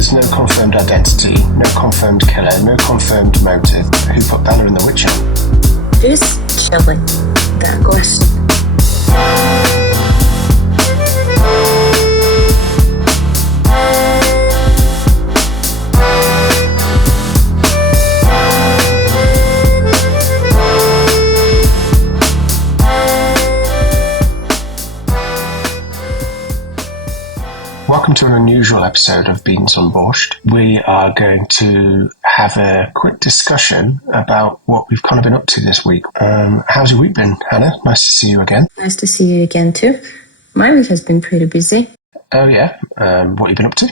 There's no confirmed identity, no confirmed killer, no confirmed motive. Who put Bella in the Wych Elm? Just chilling. That question. Welcome to an unusual episode of Beans on Borscht. We are going to have a quick discussion about what we've kind of been up to this week. How's your week been, Hannah? Nice to see you again. Nice to see you again too. My week has been pretty busy. Oh yeah? What have you been up to?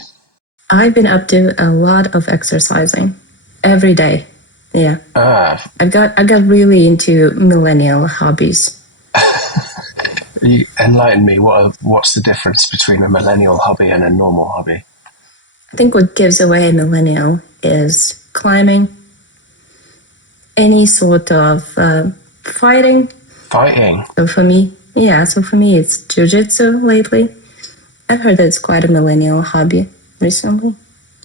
I've been up to a lot of exercising every day. Yeah. I got really into millennial hobbies. You enlighten me. What's the difference between a millennial hobby and a normal hobby? I think what gives away a millennial is climbing, any sort of fighting. Fighting? So for me, it's jiu-jitsu lately. I've heard that it's quite a millennial hobby recently.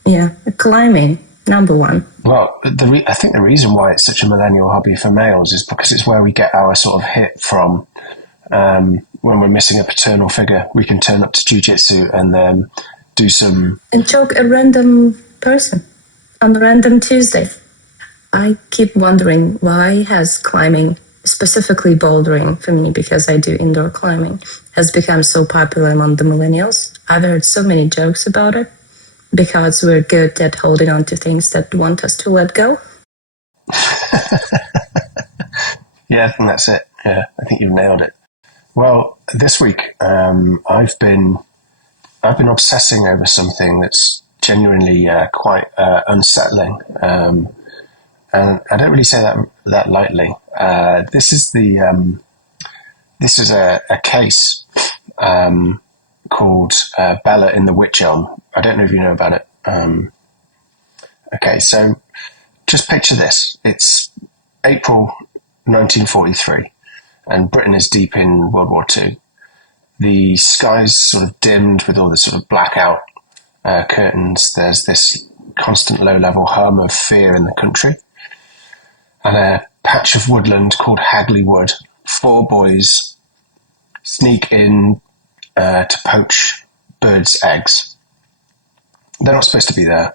Yeah, climbing, number one. Well, I think the reason why it's such a millennial hobby for males is because it's where we get our sort of hit from. When we're missing a paternal figure, we can turn up to jiu-jitsu and then do some... And choke a random person on a random Tuesday. I keep wondering, why has climbing, specifically bouldering for me, because I do indoor climbing, has become so popular among the millennials. I've heard so many jokes about it, because we're good at holding on to things that want us to let go. Yeah, I think that's it. Yeah, I think you've nailed it. Well, this week I've been obsessing over something that's genuinely quite unsettling, and I don't really say that lightly. This is a case called Bella in the Wych Elm. I don't know if you know about it. Okay, so just picture this. It's April 1943. And Britain is deep in World War II. The sky's sort of dimmed with all the sort of blackout curtains. There's this constant low-level hum of fear in the country. And a patch of woodland called Hagley Wood. 4 boys sneak in to poach birds' eggs. They're not supposed to be there.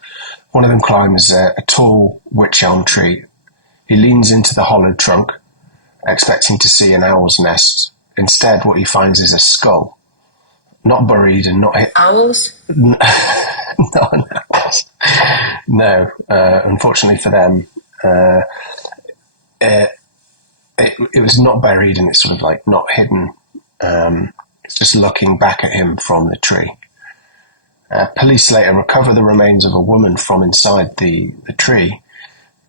One of them climbs a tall wych elm tree. He leans into the hollow trunk, expecting to see an owl's nest. Instead, what he finds is a skull. Not buried and not hit. Owls? Not an owls. No, unfortunately for them, it was not buried and it's sort of like not hidden. It's just looking back at him from the tree. Police later recover the remains of a woman from inside the tree,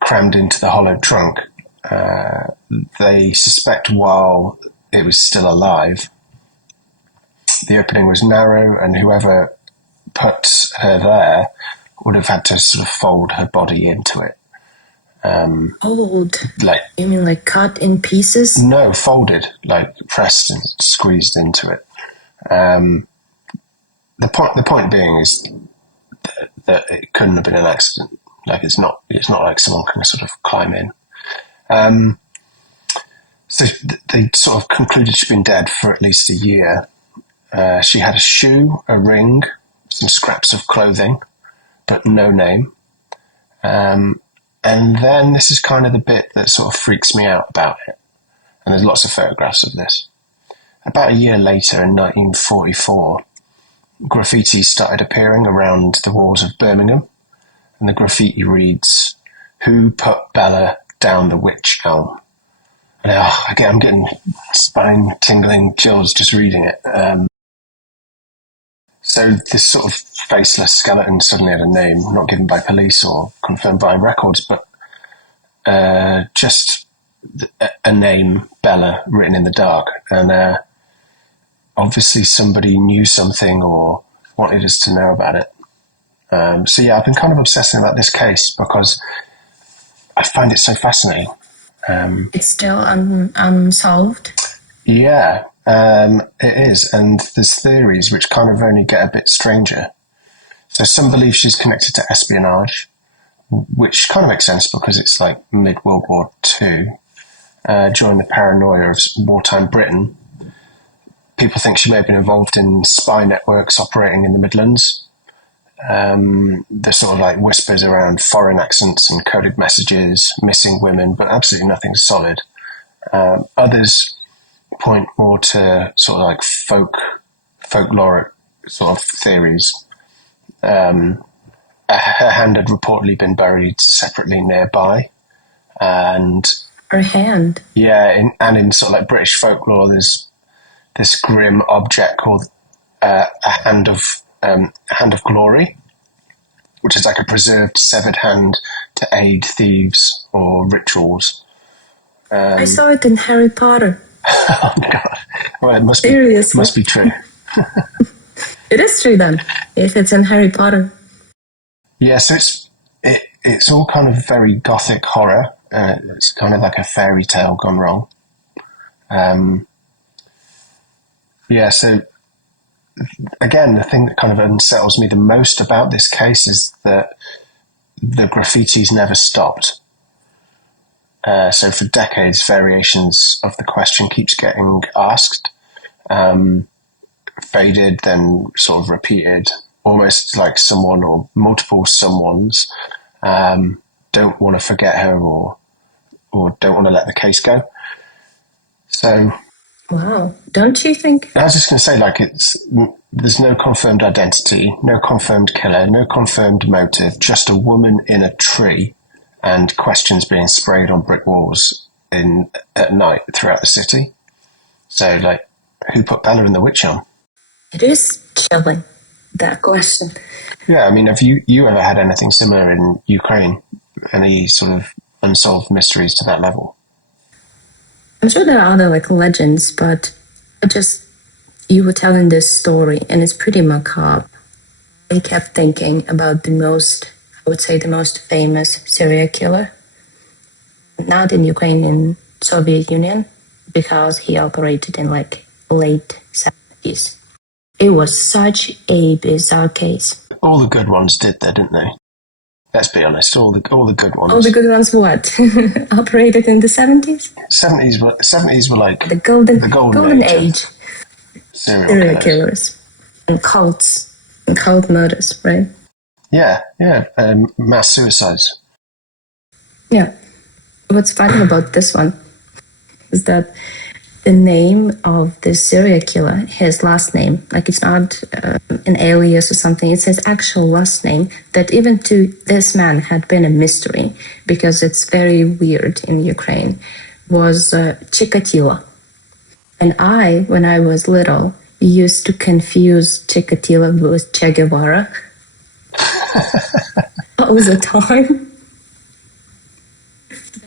crammed into the hollow trunk. They suspect while it was still alive. The opening was narrow, and whoever put her there would have had to sort of fold her body into it. Fold? Like, you mean like cut in pieces? No, folded, like pressed and squeezed into it. The point being is that it couldn't have been an accident. Like it's not like someone can sort of climb in. So they sort of concluded she'd been dead for at least a year. She had a shoe, a ring, some scraps of clothing, but no name. And then this is kind of the bit that sort of freaks me out about it. And there's lots of photographs of this. About a year later, in 1944, graffiti started appearing around the walls of Birmingham. And the graffiti reads, "Who put Bella down the Wych Elm?" And I'm getting spine-tingling chills just reading it. So this sort of faceless skeleton suddenly had a name, not given by police or confirmed by records, but just a name, Bella, written in the dark. And obviously somebody knew something or wanted us to know about it. So yeah, I've been kind of obsessing about this case because I find it so fascinating. It's still unsolved? Yeah, it is. And there's theories which kind of only get a bit stranger. So some believe she's connected to espionage, which kind of makes sense because it's like mid-World War II, during the paranoia of wartime Britain. People think she may have been involved in spy networks operating in the Midlands. There's sort of like whispers around foreign accents and coded messages, missing women, but absolutely nothing solid. Others point more to sort of like folkloric sort of theories. Her hand had reportedly been buried separately nearby, and Her hand. yeah, in sort of like British folklore, there's this grim object called a hand of glory, which is like a preserved severed hand to aid thieves or rituals. I saw it in Harry Potter. Oh God! Well, it Seriously. must be true. It is true then, if it's in Harry Potter. Yeah, so it's all kind of very gothic horror. It's kind of like a fairy tale gone wrong. Yeah, so again, the thing that kind of unsettles me the most about this case is that the graffitis never stopped. So for decades, variations of the question keeps getting asked, faded, then sort of repeated, almost like someone or multiple someones don't want to forget her or don't want to let the case go. So Wow. Don't you think? I was just going to say, like, there's no confirmed identity, no confirmed killer, no confirmed motive, just a woman in a tree and questions being sprayed on brick walls at night throughout the city. So, like, who put Bella in the Wych Elm? It is chilling, that question. Yeah, I mean, have you ever had anything similar in Ukraine? Any sort of unsolved mysteries to that level? I'm sure there are other like legends, but you were telling this story and it's pretty macabre. I kept thinking about the most famous serial killer, not in Ukraine, in Soviet Union, because he operated in like late 70s. It was such a bizarre case. All the good ones did, though, didn't they? Let's be honest. All the good ones. All the good ones, what? Operated in the 70s? 70s were like The golden golden age. Serial killers. And cults. And cult murders, right? Yeah. Mass suicides. Yeah. What's funny about this one is that the name of the serial killer, his last name, like it's not an alias or something, it's his actual last name that even to this man had been a mystery because it's very weird in Ukraine, was Chikatilo. And when I was little, used to confuse Chikatilo with Che Guevara. That was a time.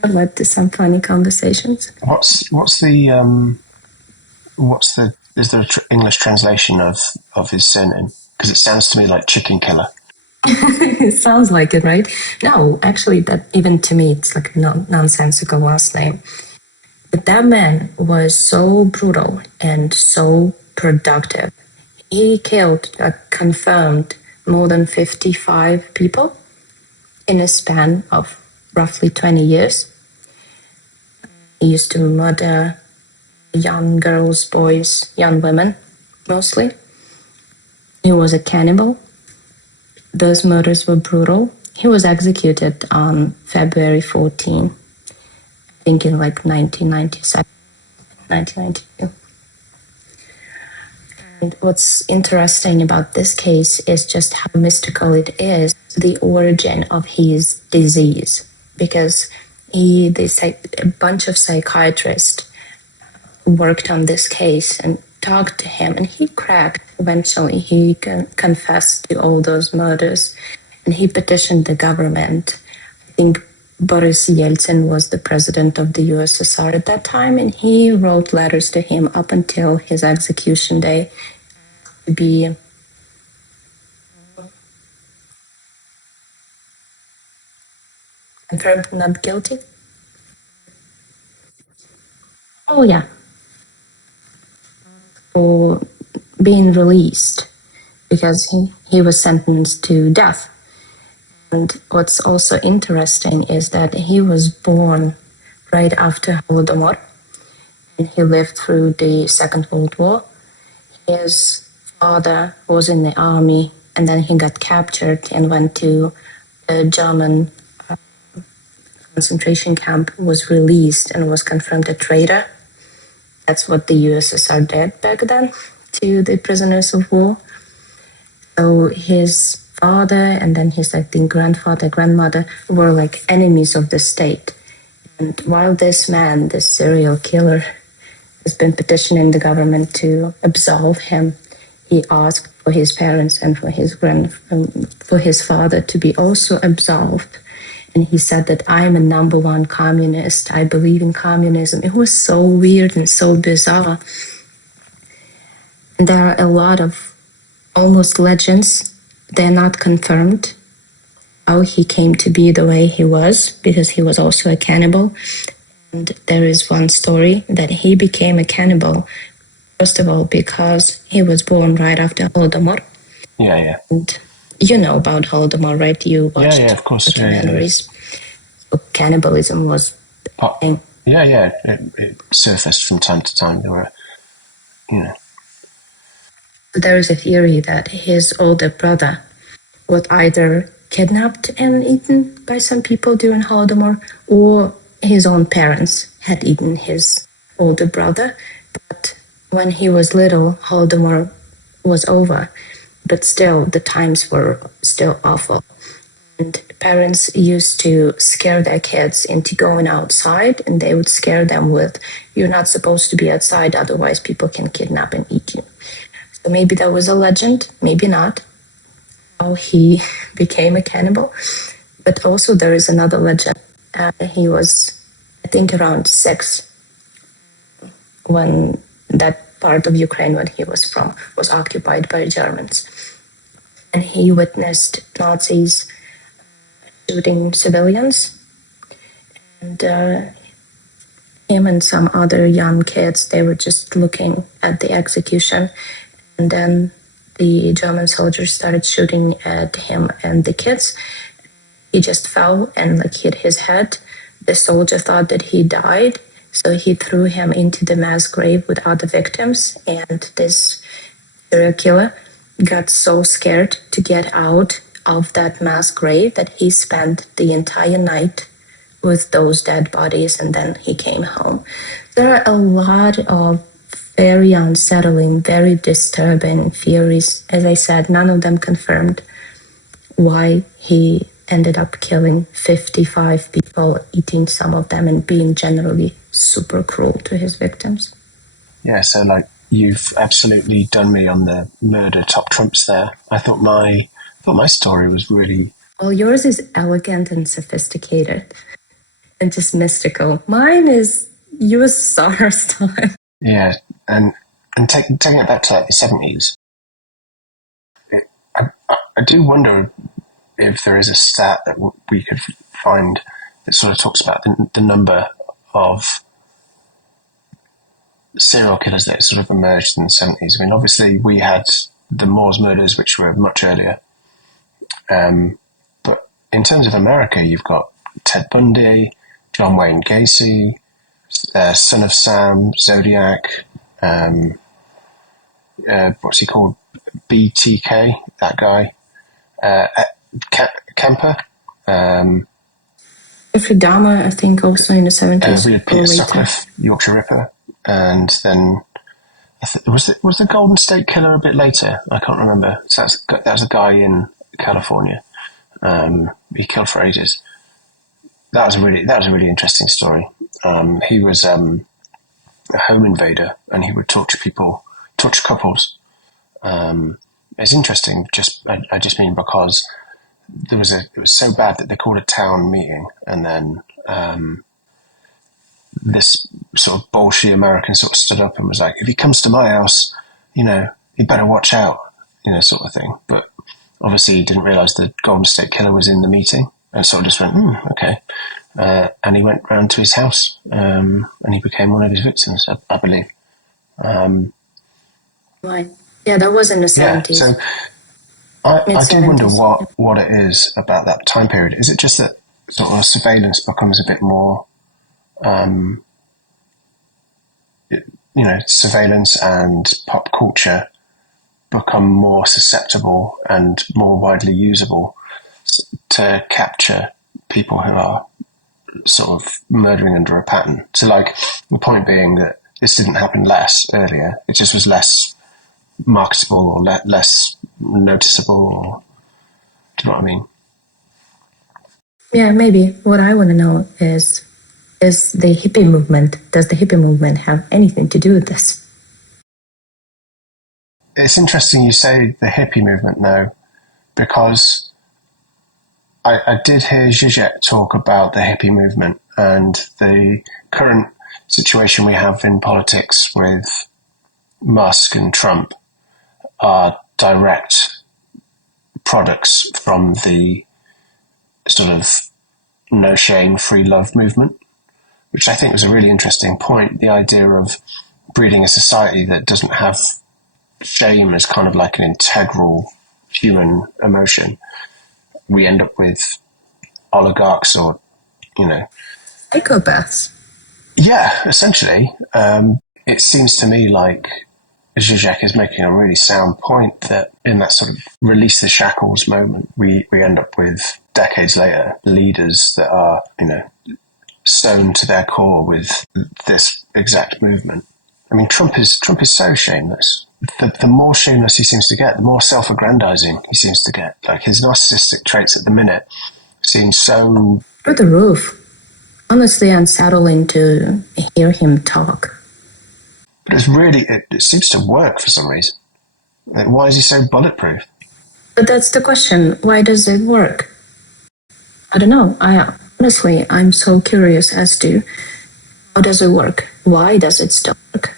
That led to some funny conversations. Is there an English translation of his surname? Because it sounds to me like chicken killer. It sounds like it, right? No, actually, that even to me, it's like a nonsensical last name. But that man was so brutal and so productive. He killed, confirmed, more than 55 people in a span of roughly 20 years. He used to murder young girls, boys, young women, mostly. He was a cannibal. Those murders were brutal. He was executed on February 14, I think in like 1997, 1992. And what's interesting about this case is just how mystical it is, the origin of his disease, because a bunch of psychiatrists worked on this case and talked to him, and he cracked. Eventually, he confessed to all those murders, and he petitioned the government. I think Boris Yeltsin was the president of the USSR at that time, and he wrote letters to him up until his execution day to be confirmed not guilty. Oh yeah. For being released because he was sentenced to death. And what's also interesting is that he was born right after Holodomor, and he lived through the Second World War. His father was in the army, and then he got captured and went to a German concentration camp, was released, and was confirmed a traitor. That's what the USSR did back then to the prisoners of war. So his father and then his, I think, grandfather, grandmother were like enemies of the state. And while this man, this serial killer, has been petitioning the government to absolve him, he asked for his parents and for his father to be also absolved. And he said that I'm a number one communist. I believe in communism. It was so weird and so bizarre. And there are a lot of almost legends. They're not confirmed how he came to be the way he was, because he was also a cannibal. And there is one story that he became a cannibal, first of all, because he was born right after Holodomor. Yeah. And you know about Holodomor, right? You watched of course. documentaries. So cannibalism was a thing. Yeah. It surfaced from time to time. There were, There is a theory that his older brother was either kidnapped and eaten by some people during Holodomor, or his own parents had eaten his older brother. But when he was little, Holodomor was over. But still, the times were still awful. And parents used to scare their kids into going outside, and they would scare them with, you're not supposed to be outside, otherwise people can kidnap and eat you. So maybe that was a legend, maybe not, how he became a cannibal. But also there is another legend. He was, I think, around 6 when that part of Ukraine where he was from was occupied by Germans. And he witnessed Nazis shooting civilians. And him and some other young kids, they were just looking at the execution. And then the German soldiers started shooting at him and the kids. He just fell and hit his head. The soldier thought that he died, so he threw him into the mass grave with other victims. And this serial killer got so scared to get out of that mass grave that he spent the entire night with those dead bodies, and then he came home. There are a lot of very unsettling, very disturbing theories. As I said, none of them confirmed why he ended up killing 55 people, eating some of them, and being generally super cruel to his victims. Yeah, so you've absolutely done me on the murder top trumps there. I thought my story was really... Well, yours is elegant and sophisticated and just mystical. Mine is USSR style. Yeah, and taking it back to the 70s, I do wonder if there is a stat that we could find that sort of talks about the number of serial killers that sort of emerged in the 70s. I mean, obviously we had the Moors murders, which were much earlier. But in terms of America, you've got Ted Bundy, John Wayne Gacy, Son of Sam, Zodiac, what's he called? BTK, that guy. Kemper. Jeffrey Dahmer, I think, also in the 70s. We had Peter Sutcliffe, Yorkshire Ripper, and then was the Golden State Killer a bit later? I can't remember. So that was a guy in California. He killed for ages. That was a really interesting story. He was a home invader, and he would torture couples. It's interesting. I just mean because it was so bad that they called a town meeting, and then this sort of Borscht American sort of stood up and was like, if he comes to my house, you better watch out, sort of thing. But obviously he didn't realize the Golden State Killer was in the meeting, and sort of just went, okay. And he went round to his house, and he became one of his victims, I believe. Right. Yeah, that was in the 70s. Yeah, so I do wonder Mid-70s. what it is about that time period. Is it just that sort of surveillance becomes a bit more, um, surveillance and pop culture become more susceptible and more widely usable to capture people who are sort of murdering under a pattern. So, like, the point being that this didn't happen less earlier, it just was less marketable or less noticeable. Or, do you know what I mean? Yeah, maybe. What I want to know is the hippie movement, does the hippie movement have anything to do with this? It's interesting you say the hippie movement, though, because I did hear Zizek talk about the hippie movement and the current situation we have in politics with Musk and Trump are direct products from the sort of no shame, free love movement, which I think was a really interesting point. The idea of breeding a society that doesn't have shame as kind of like an integral human emotion. We end up with oligarchs or, Psychopaths. yeah, essentially. It seems to me like Zizek is making a really sound point that in that sort of release the shackles moment, we end up with decades later leaders that are, sewn to their core with this exact movement. I mean, Trump is so shameless. The more shameless he seems to get, the more self-aggrandizing he seems to get. Like, his narcissistic traits at the minute seem so... Through the roof. Honestly unsettling to hear him talk. But it's really, it seems to work for some reason. Like, why is he so bulletproof? But that's the question. Why does it work? I don't know. I'm so curious as to how does it work? Why does it still work?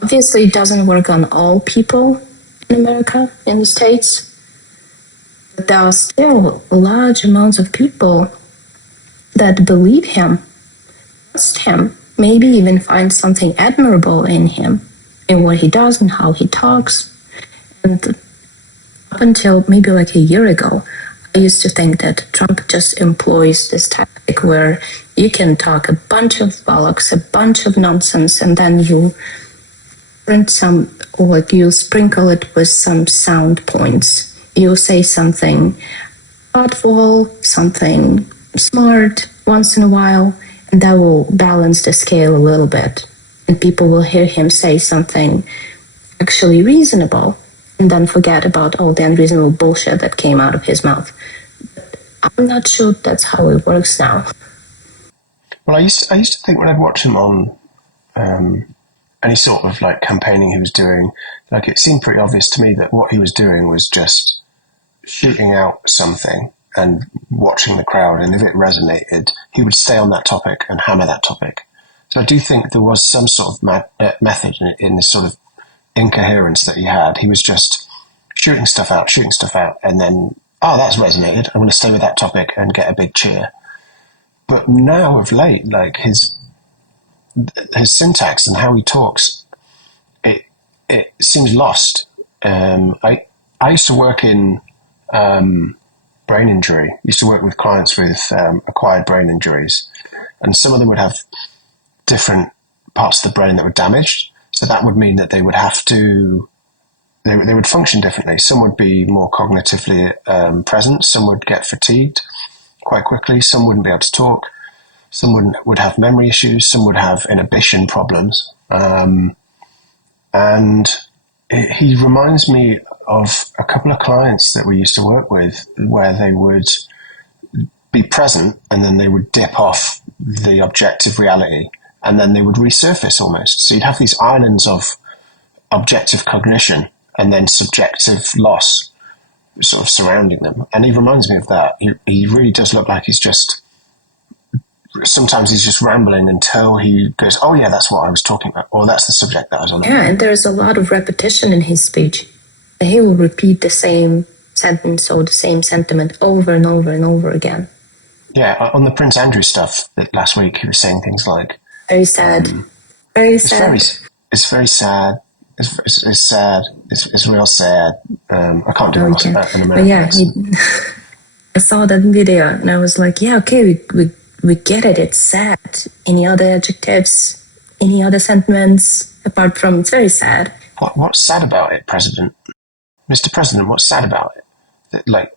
Obviously, it doesn't work on all people in America, in the States. But there are still large amounts of people that believe him, trust him, maybe even find something admirable in him, in what he does and how he talks. And up until maybe like a year ago, I used to think that Trump just employs this tactic where you can talk a bunch of bollocks, a bunch of nonsense, and then you print some, or like you sprinkle it with some sound points. You say something thoughtful, something smart once in a while, and that will balance the scale a little bit. And people will hear him say something actually reasonable and then forget about all the unreasonable bullshit that came out of his mouth. But I'm not sure that's how it works now. Well, I used to think when I'd watch him on any sort of like campaigning he was doing, like, it seemed pretty obvious to me that what he was doing was just shooting out something and watching the crowd, and if it resonated, he would stay on that topic and hammer that topic. So I do think there was some sort of method in this sort of incoherence that he had. He was just shooting stuff out, and then, oh, that's resonated, I'm going to stay with that topic and get a big cheer. But now of late, like, his syntax and how he talks, it seems lost. I used to work in brain injury. I used to work with clients with acquired brain injuries, and some of them would have different parts of the brain that were damaged. So that would mean that they would have to, they would function differently. Some would be more cognitively present. Some would get fatigued quite quickly. Some wouldn't be able to talk. Some would have memory issues. Some would have inhibition problems. And he reminds me of a couple of clients that we used to work with where they would be present and then they would dip off the objective reality and then they would resurface almost. So you'd have these islands of objective cognition and then subjective loss sort of surrounding them. And he reminds me of that. He really does look like sometimes he's just rambling until he goes, oh yeah, that's what I was talking about, or that's the subject that I was on. Yeah, and there's a lot of repetition in his speech. He will repeat the same sentence or the same sentiment over and over and over again. Yeah, on the Prince Andrew stuff that last week, he was saying things like, very sad, very sad. It's very sad, It's sad. It's real sad. I can't do Okay. an But American yeah, accent. I saw that video and I was like, yeah, okay, we get it. It's sad. Any other adjectives? Any other sentiments apart from it's very sad? What's sad about it, President? Mr. President, what's sad about it? That, like,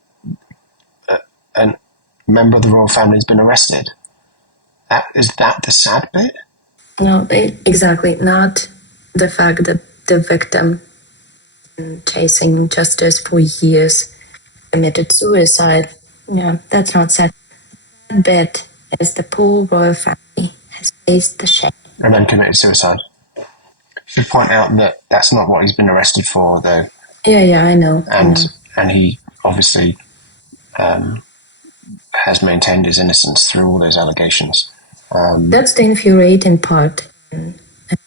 a member of the royal family has been arrested. Is that the sad bit? No, exactly. Not the fact that the victim, chasing justice for years, committed suicide. Yeah, that's not sad. That bit is the poor royal family has faced the shame. And then committed suicide. Should point out that that's not what he's been arrested for, though. Yeah, I know. And he obviously has maintained his innocence through all those allegations. That's the infuriating part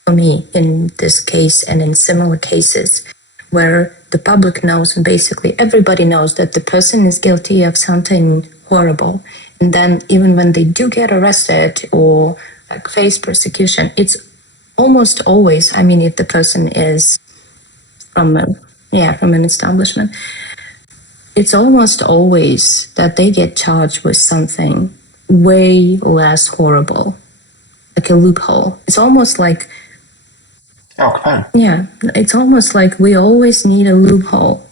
for me in this case and in similar cases where the public knows, basically everybody knows that the person is guilty of something horrible. And then even when they do get arrested or like face persecution, it's almost always, I mean, if the person is from an establishment, it's almost always that they get charged with something way less horrible, like a loophole. It's almost like Al Capone. Yeah, it's almost like we always need a loophole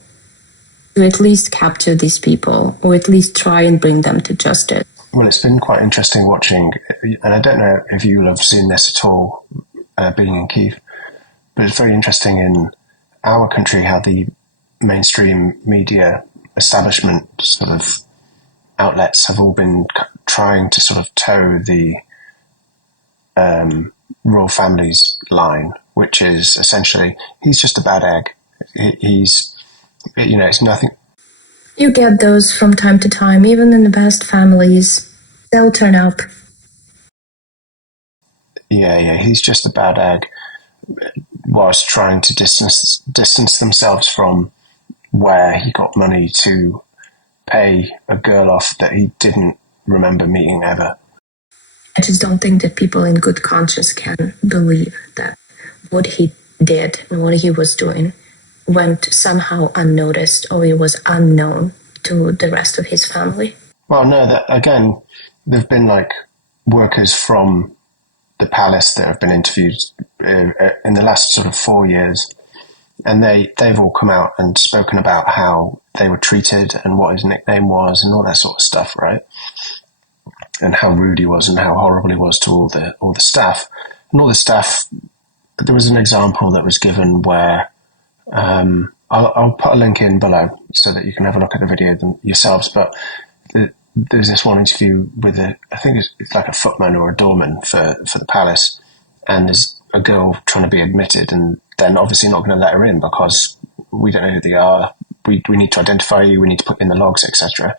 to at least capture these people or at least try and bring them to justice. Well, it's been quite interesting watching, and I don't know if you'll have seen this at all, being in Kyiv, but it's very interesting in our country how the mainstream media establishment sort of outlets have all been trying to sort of toe the royal family's line, which is essentially he's just a bad egg. He's, it's nothing. You get those from time to time, even in the best families. They'll turn up. Yeah, he's just a bad egg, whilst trying to distance themselves from where he got money to pay a girl off that he didn't remember meeting ever. I just don't think that people in good conscience can believe that what he did and what he was doing went somehow unnoticed or it was unknown to the rest of his family. Well, no, that again, there've been like workers from the palace that have been interviewed in the last sort of 4 years, and they've all come out and spoken about how they were treated and what his nickname was and all that sort of stuff, right? And how rude he was and how horrible he was to all the staff. And all the staff, there was an example that was given where I'll put a link in below so that you can have a look at the video yourselves. But there's this one interview with I think it's like a footman or a doorman for the palace, and there's a girl trying to be admitted, and they're obviously not going to let her in because we don't know who they are. We need to identify you. We need to put you in the logs, etc.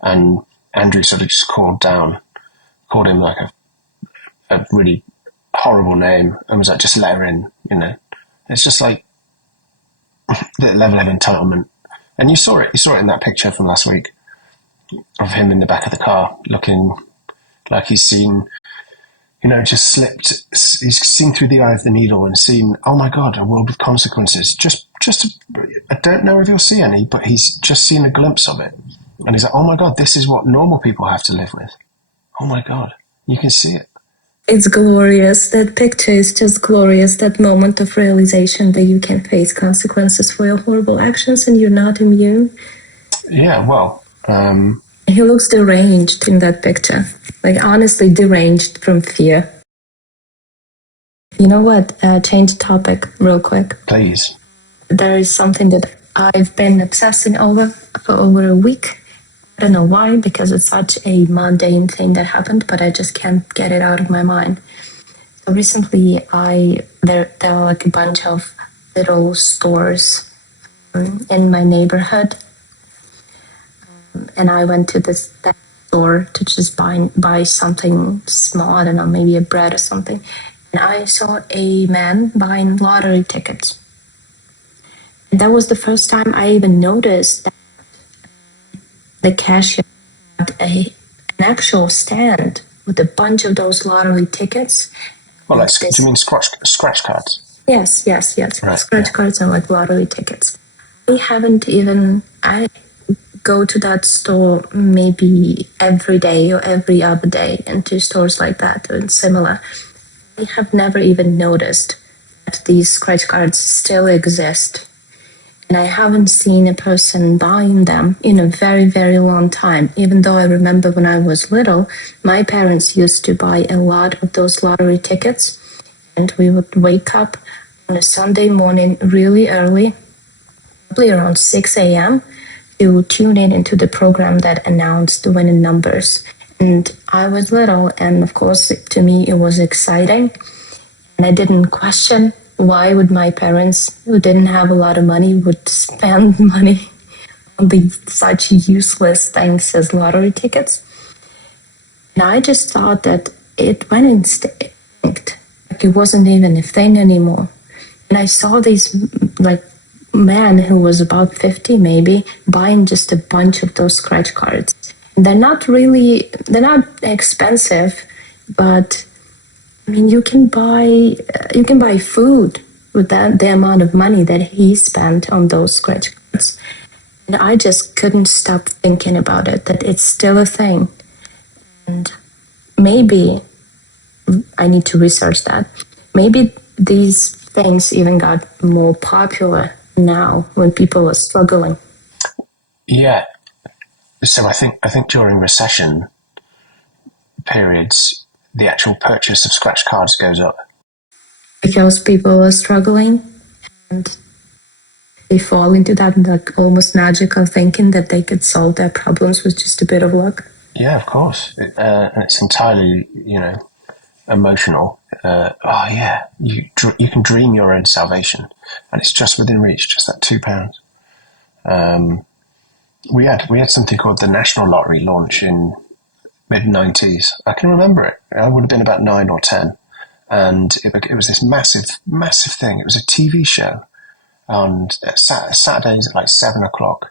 And Andrew sort of just called him like a really horrible name and was like, just let her in, It's just like the level of entitlement. And you saw it in that picture from last week of him in the back of the car looking like he's seen, just slipped. He's seen through the eye of the needle and seen, oh my God, a world with consequences. I don't know if you'll see any, but he's just seen a glimpse of it. And he's like, oh my God, this is what normal people have to live with. Oh my God, you can see it. It's glorious. That picture is just glorious. That moment of realization that you can face consequences for your horrible actions and you're not immune. Yeah, well. He looks deranged in that picture. Like, honestly, deranged from fear. You know what? Change topic real quick. Please. There is something that I've been obsessing over for over a week. I don't know why, because it's such a mundane thing that happened, but I just can't get it out of my mind. So recently, there are like a bunch of little stores in my neighborhood, and I went to that store to just buy something small. I don't know, maybe a bread or something, and I saw a man buying lottery tickets. And that was the first time I even noticed that the cashier had an actual stand with a bunch of those lottery tickets. Well, do you mean scratch cards? Yes, yes, yes. Right. Scratch Yeah. cards and like lottery tickets. I go to that store maybe every day or every other day, and to stores like that and similar. I have never even noticed that these scratch cards still exist. And I haven't seen a person buying them in a very, very long time. Even though I remember when I was little, my parents used to buy a lot of those lottery tickets, and we would wake up on a Sunday morning really early, probably around 6 a.m., to tune in into the program that announced the winning numbers. And I was little, and of course, to me, it was exciting. And I didn't question why would my parents, who didn't have a lot of money, would spend money on such useless things as lottery tickets. And I just thought that it went extinct. Like it wasn't even a thing anymore. And I saw these like man who was about 50 maybe buying just a bunch of those scratch cards. And they're not expensive, but I mean you can buy food with the amount of money that he spent on those scratch cards. And I just couldn't stop thinking about it, that it's still a thing. And maybe I need to research that. Maybe these things even got more popular now when people are struggling. Yeah. So I think during recession periods, the actual purchase of scratch cards goes up. Because people are struggling and they fall into that like almost magical thinking that they could solve their problems with just a bit of luck. Yeah, of course. And it's entirely, emotional. Oh yeah, you can dream your own salvation, and it's just within reach. Just that £2. We had something called the National Lottery launch in mid-90s. I can remember it. I would have been about 9 or 10, and it was this massive thing. It was a TV show on Saturdays at like 7 o'clock,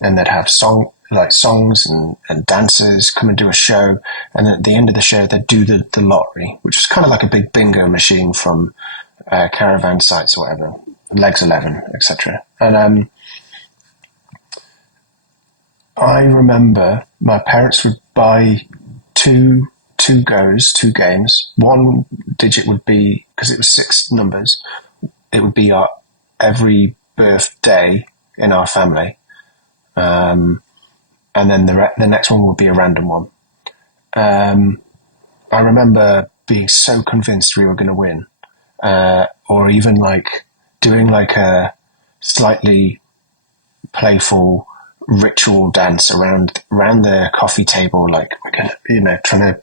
and they'd have songs and dancers come and do a show, and at the end of the show they'd do the lottery, which was kind of like a big bingo machine from caravan sites or whatever, Legs 11, etc. And I remember my parents would buy two games. One digit would be, because it was 6 numbers, it would be our every birthday in our family. And then the next one would be a random one. I remember being so convinced we were going to win, or even like doing like a slightly playful ritual dance around the coffee table, like we're gonna, trying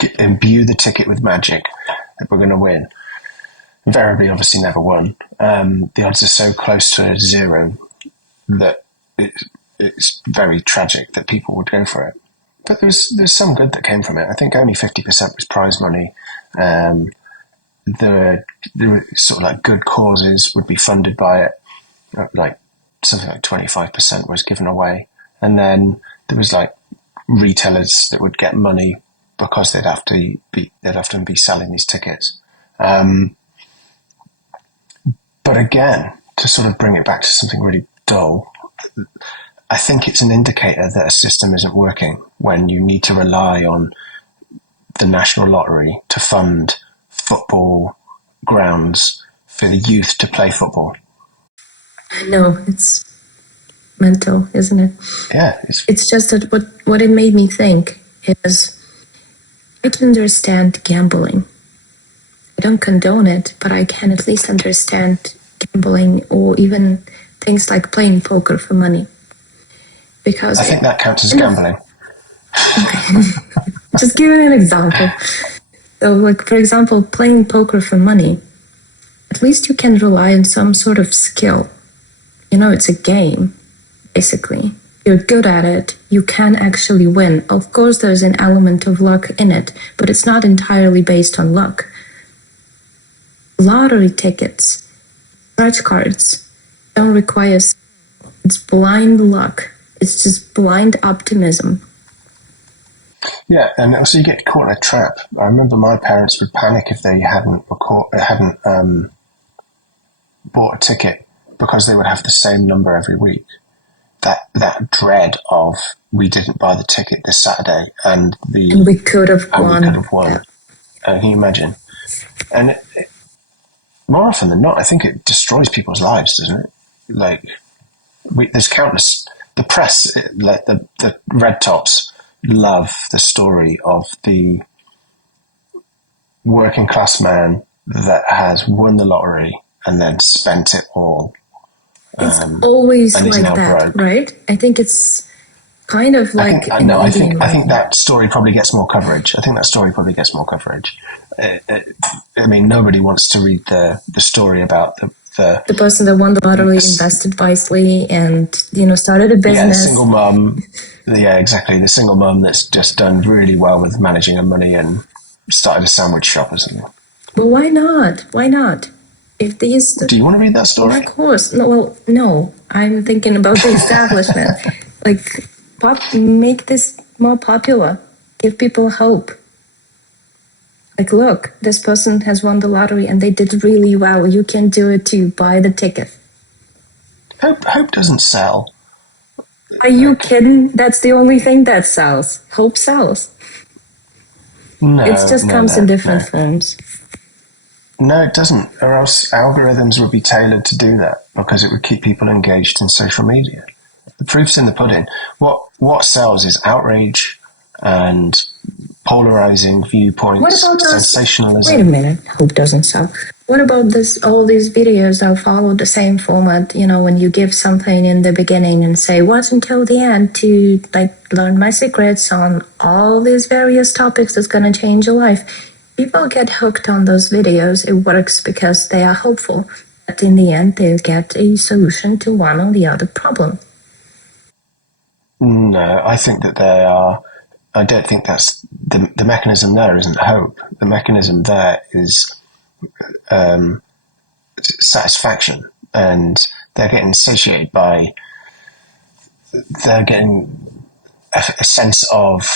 to imbue the ticket with magic that we're going to win. Invariably, obviously, never won. The odds are so close to 0 that it's very tragic that people would go for it. But there's some good that came from it. I think only 50% was prize money. There were sort of like good causes would be funded by it. Like something like 25% was given away. And then there was like retailers that would get money because they'd often be selling these tickets. But again, to sort of bring it back to something really dull, I think it's an indicator that a system isn't working when you need to rely on the National Lottery to fund football grounds for the youth to play football. I know, it's mental, isn't it? Yeah. It's just that what it made me think is I can understand gambling. I don't condone it, but I can at least understand gambling or even things like playing poker for money. Because I think that counts as gambling. Okay. Just giving an example. So, like, for example, playing poker for money, at least you can rely on some sort of skill. It's a game, basically. You're good at it, you can actually win. Of course, there's an element of luck in it, but it's not entirely based on luck. Lottery tickets, scratch cards, don't require skill. It's blind luck. It's just blind optimism. Yeah, and also you get caught in a trap. I remember my parents would panic if they hadn't bought a ticket because they would have the same number every week. That dread of we didn't buy the ticket this Saturday and we could have we could have won. won. Can you imagine? And more often than not, I think it destroys people's lives, doesn't it? Like, there's countless. The press, like the red tops, love the story of the working class man that has won the lottery and then spent it all. It's always and he's like now that, broke. right? I think it's kind of like I think that story probably gets more coverage. I think that story probably gets more coverage. I mean, nobody wants to read the story about the person that won the lottery invested wisely and started a business. Yeah, the single mum. Yeah, exactly. The single mum that's just done really well with managing her money and started a sandwich shop or something. Well, why not? Why not? If these. Do you want to read that story? Of course. No. Well, no. I'm thinking about the establishment. Like, make this more popular. Give people hope. Like, look, this person has won the lottery and they did really well. You can do it too. Buy the ticket. Hope doesn't sell. Are you kidding? That's the only thing that sells. Hope sells. No, it just comes in different forms. No, it doesn't. Or else algorithms would be tailored to do that because it would keep people engaged in social media. The proof's in the pudding. What sells is outrage and polarizing viewpoints, sensationalism. Wait a minute. Hope doesn't sell. What about this? All these videos that follow the same format. When you give something in the beginning and say, "Watch until the end to learn my secrets on all these various topics that's gonna change your life." People get hooked on those videos. It works because they are hopeful that in the end they'll get a solution to one or the other problem. No, I think that they are. I don't think that's the mechanism. There isn't hope. The mechanism there is satisfaction, and they're getting satiated by. They're getting a sense of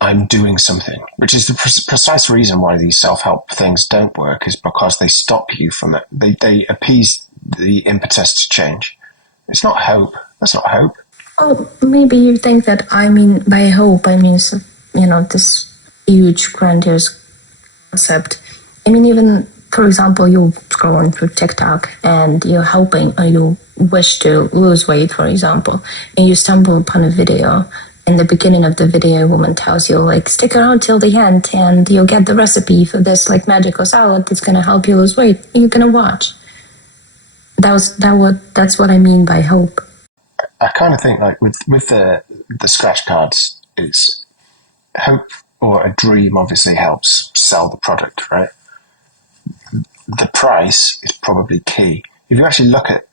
I'm doing something, which is the precise reason why these self-help things don't work, is because they stop you from it. They appease the impetus to change. It's not hope. That's not hope. Oh, maybe you think that by hope, this huge, grandiose concept. Even, for example, you're scrolling through TikTok and you're hoping or you wish to lose weight, for example, and you stumble upon a video. In the beginning of the video, a woman tells you, stick around till the end and you'll get the recipe for this, magical salad that's going to help you lose weight. You're going to watch. That's what I mean by hope. I kind of think with the scratch cards, it's hope or a dream obviously helps sell the product, right? The price is probably key. If you look at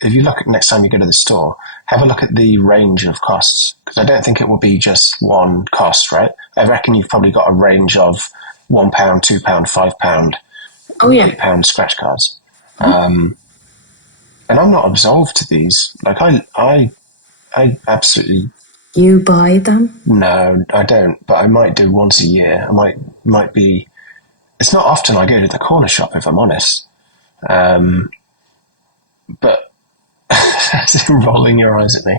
next time you go to the store, have a look at the range of costs, because I don't think it will be just one cost, right? I reckon you've probably got a range of £1, £2, £5, £8 scratch cards. And I'm not absolved to these. I absolutely. You buy them? No, I don't. But I might do once a year. I might be. It's not often I go to the corner shop, if I'm honest. But rolling your eyes at me.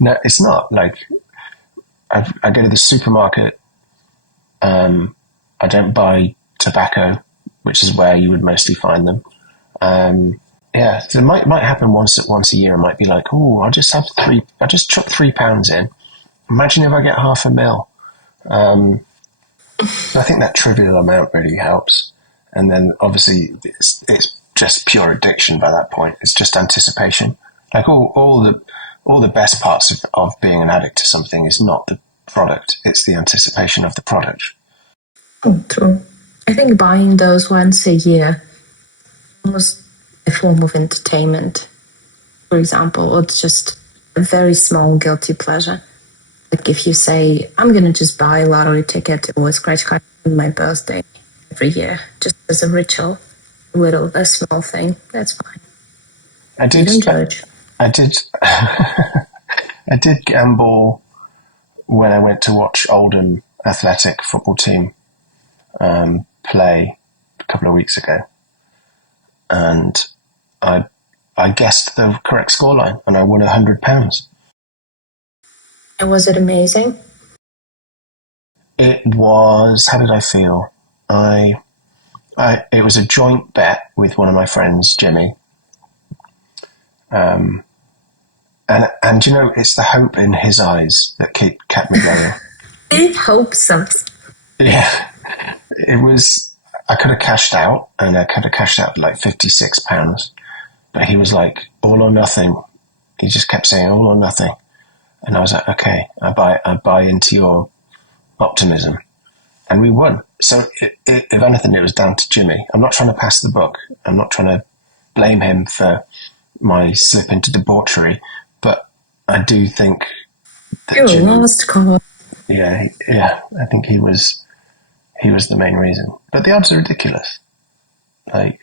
No, it's not. I go to the supermarket. I don't buy tobacco, which is where you would mostly find them. Yeah, so it might happen once a year. I might be like, oh, I'll just chuck £3 in. Imagine if I get half a mil. So I think that trivial amount really helps. And then obviously it's just pure addiction by that point. It's just anticipation. All the best parts of being an addict to something is not the product. It's the anticipation of the product. Oh, true. I think buying those once a year was a form of entertainment, for example, or it's just a very small guilty pleasure. Like if you say, I'm going to just buy a lottery ticket or a scratch card on my birthday every year, just as a ritual, a small thing, that's fine. I did. You don't judge. I did. I did gamble when I went to watch Oldham Athletic football team play a couple of weeks ago, and I I guessed the correct scoreline and I won £100. And was it amazing? It was, how did I feel? It was a joint bet with one of my friends, Jimmy. And you know, it's the hope in his eyes that kept me going. I hope so. Yeah, it was. I could have cashed out, and I could have cashed out like £56, but he was like, all or nothing. He just kept saying all or nothing, and I was like, okay, I buy into your optimism, and we won. So if anything, it was down to Jimmy. I'm not trying to pass the buck. I'm not trying to blame him for my slip into debauchery, but I do think that You're Jimmy. lost cause. Yeah. I think he was the main reason. But the odds are ridiculous. Like,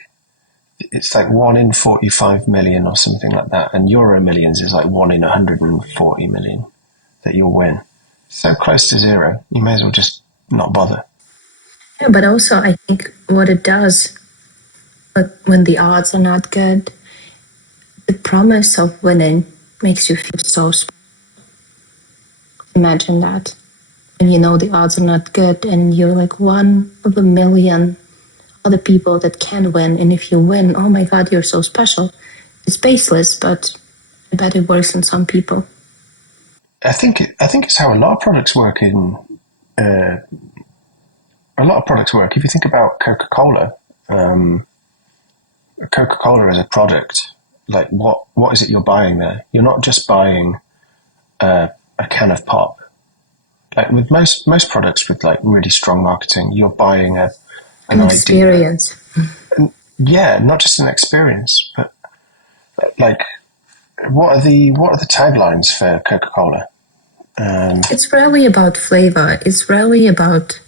it's like 1 in 45 million or something like that, and Euro Millions is like 1 in 140 million that you'll win. So close to zero, you may as well just not bother. Yeah, but also I think what it does, but when the odds are not good, the promise of winning makes you feel so special. Imagine that. And you know the odds are not good, and you're like one of a million other people that can win. And if you win, oh my God, you're so special. It's baseless, but I bet it works on some people. I think it's how a lot of products work If you think about Coca-Cola, Coca-Cola as a product, like what is it you're buying there? You're not just buying a can of pop. Like with most products with like really strong marketing, you're buying an experience. Idea. Yeah, not just an experience, but like what are the taglines for Coca-Cola? It's rarely about flavor. It's rarely about,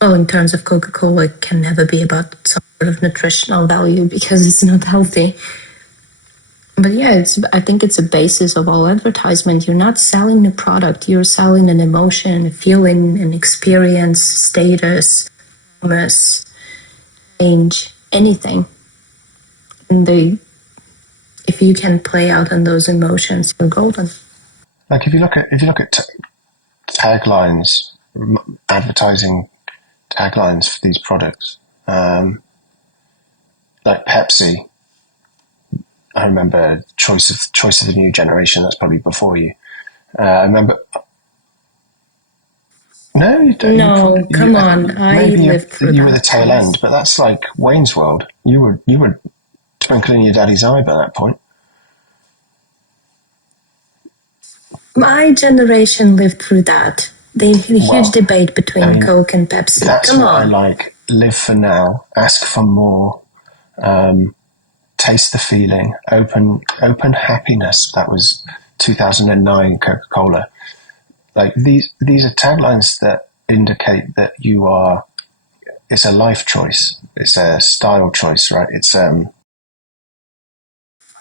well, in terms of Coca-Cola, it can never be about some sort of nutritional value because it's not healthy. But yeah, I think it's a basis of all advertisement. You're not selling a product, you're selling an emotion, a feeling, an experience, status, promise, change, anything. And if you can play out on those emotions, you're golden. Like if you look at taglines, advertising taglines for these products, like Pepsi. I remember choice of the new generation. That's probably before you. I remember. No, you don't. No, come on. I lived through you that. were the tail end, but that's like Wayne's World. You were twinkling in your daddy's eye by that point. My generation lived through that. The huge debate between Coke and Pepsi. That's Come what on. I like. Live for now. Ask for more. Taste the feeling. Open happiness. That was 2009 Coca-Cola. Like these are taglines that indicate that you are. It's a life choice. It's a style choice, right? It's part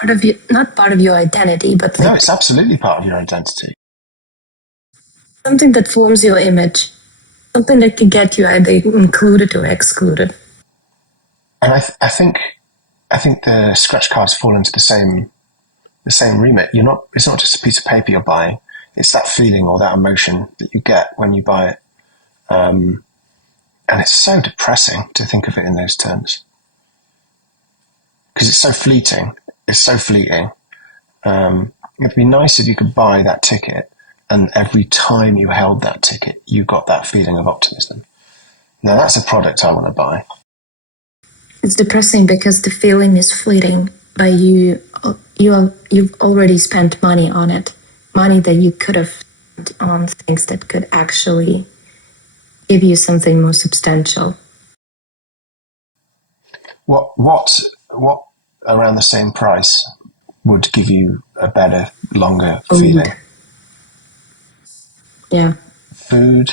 of you, not part of your identity, but like no, it's absolutely part of your identity. Something that forms your image, something that can get you either included or excluded. And I think the scratch cards fall into the same remit. It's not just a piece of paper you're buying. It's that feeling or that emotion that you get when you buy it. And it's so depressing to think of it in those terms. Because it's so fleeting. It's so fleeting. It'd be nice if you could buy that ticket and every time you held that ticket, you got that feeling of optimism. Now that's a product I want to buy. It's depressing because the feeling is fleeting, but you've already spent money on it, money that you could have spent on things that could actually give you something more substantial. What around the same price would give you a better, longer feeling? Yeah. Food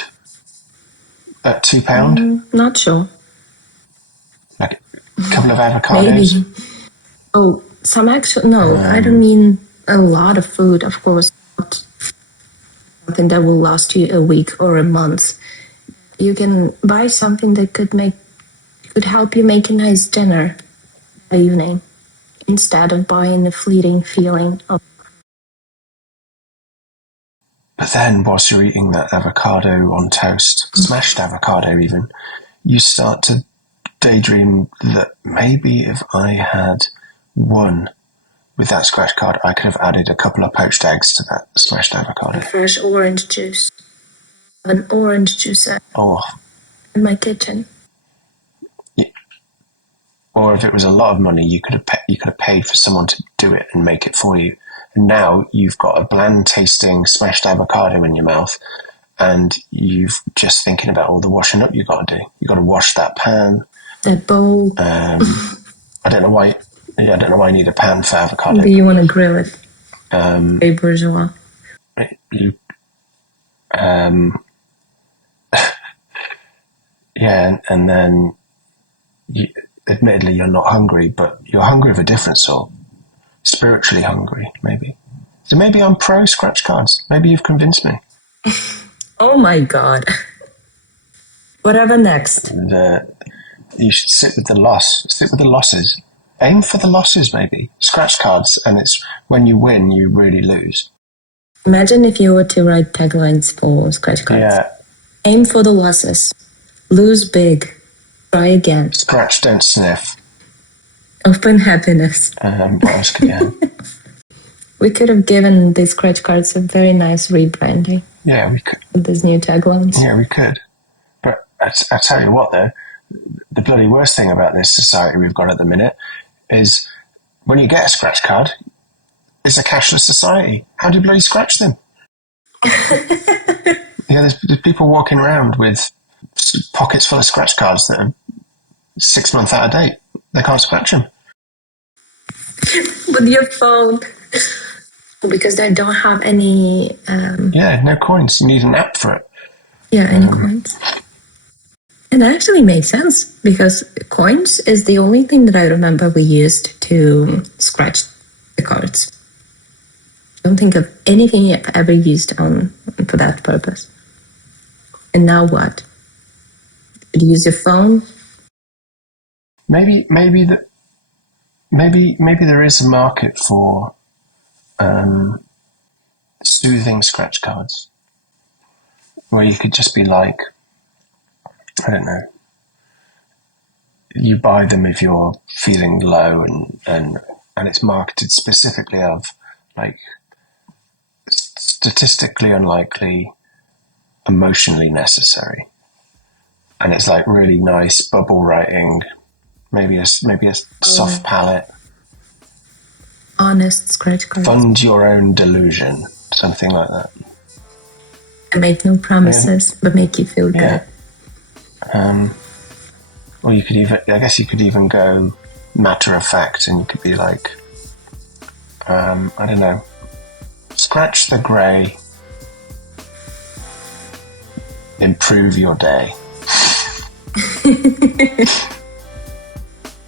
at £2? Not sure. Like a couple of avocados? Maybe. Oh, some actual. No, I don't mean a lot of food, of course. Not something that will last you a week or a month. You can buy something that could help you make a nice dinner that evening. instead of buying a fleeting feeling of. But then, whilst you're eating that avocado on toast, smashed avocado even, you start to daydream that maybe if I had won with that scratch card, I could have added a couple of poached eggs to that smashed avocado. Fresh orange juice. An orange juice in my kitchen. Or if it was a lot of money, you could have paid for someone to do it and make it for you. And now you've got a bland tasting smashed avocado in your mouth, and you've just thinking about all the washing up you got to do. You got to wash that pan, that bowl. I don't know why. Yeah, I don't know why you need a pan for avocado. Do you want to grill it? Very bourgeois. Yeah, and then admittedly you're not hungry, but you're hungry of a different sort. Spiritually hungry, maybe. So maybe I'm pro scratch cards. Maybe you've convinced me. Oh my God. Whatever next. And, you should sit with the loss. Sit with the losses. Aim for the losses, maybe. Scratch cards, and it's when you win, you really lose. Imagine if you were to write taglines for scratch cards. Yeah. Aim for the losses. Lose big. Try again. Scratch, don't sniff. Open happiness. Borscht, yeah. We could have given these scratch cards a very nice rebranding. Yeah, we could. With these new taglines. Yeah, we could. But I tell you what, though, the bloody worst thing about this society we've got at the minute is when you get a scratch card, it's a cashless society. How do you bloody scratch them? There's people walking around with pockets full of scratch cards that are 6 months out of date. They can't scratch them. With your phone. Because they don't have any... no coins. You need an app for it. Yeah, any coins. And that actually makes sense, because coins is the only thing that I remember we used to scratch the cards. I don't think of anything I've ever used for that purpose. And now what? Should you use your phone? Maybe there is a market for soothing scratch cards, where you could just be like, I don't know, you buy them if you're feeling low, and it's marketed specifically of like statistically unlikely, emotionally necessary, and it's like really nice bubble writing, maybe a soft palette. Honest scratch cards. Fund your own delusion, something like that. I make no promises, but make you feel good. Yeah. Or you could even go matter of fact, and you could be like, I don't know, scratch the grey, improve your day.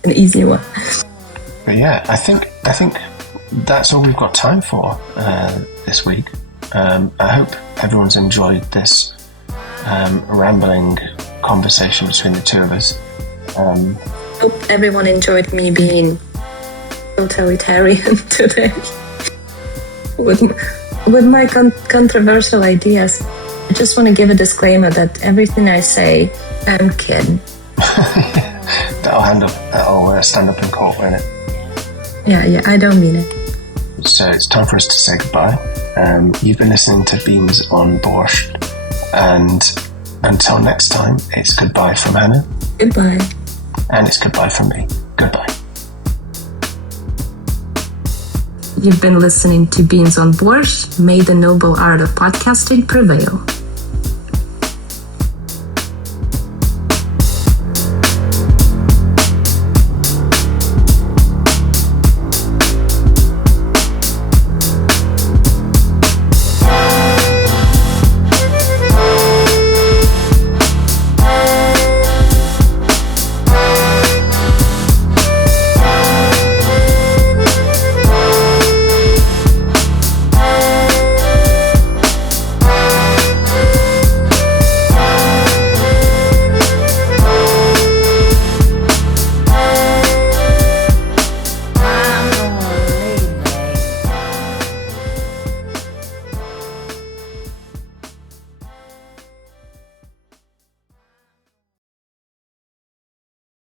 An easy one. But yeah, I think that's all we've got time for this week. I hope everyone's enjoyed this rambling conversation between the two of us. Hope everyone enjoyed me being totalitarian today with my controversial ideas. I just want to give a disclaimer that everything I say, I'm kidding. That'll stand up in court, won't it? Yeah, I don't mean it. So it's time for us to say goodbye. You've been listening to Beans on Borscht, and until next time, it's goodbye from Hannah. Goodbye. And it's goodbye from me. Goodbye. You've been listening to Beans on Borscht. May the noble art of podcasting prevail.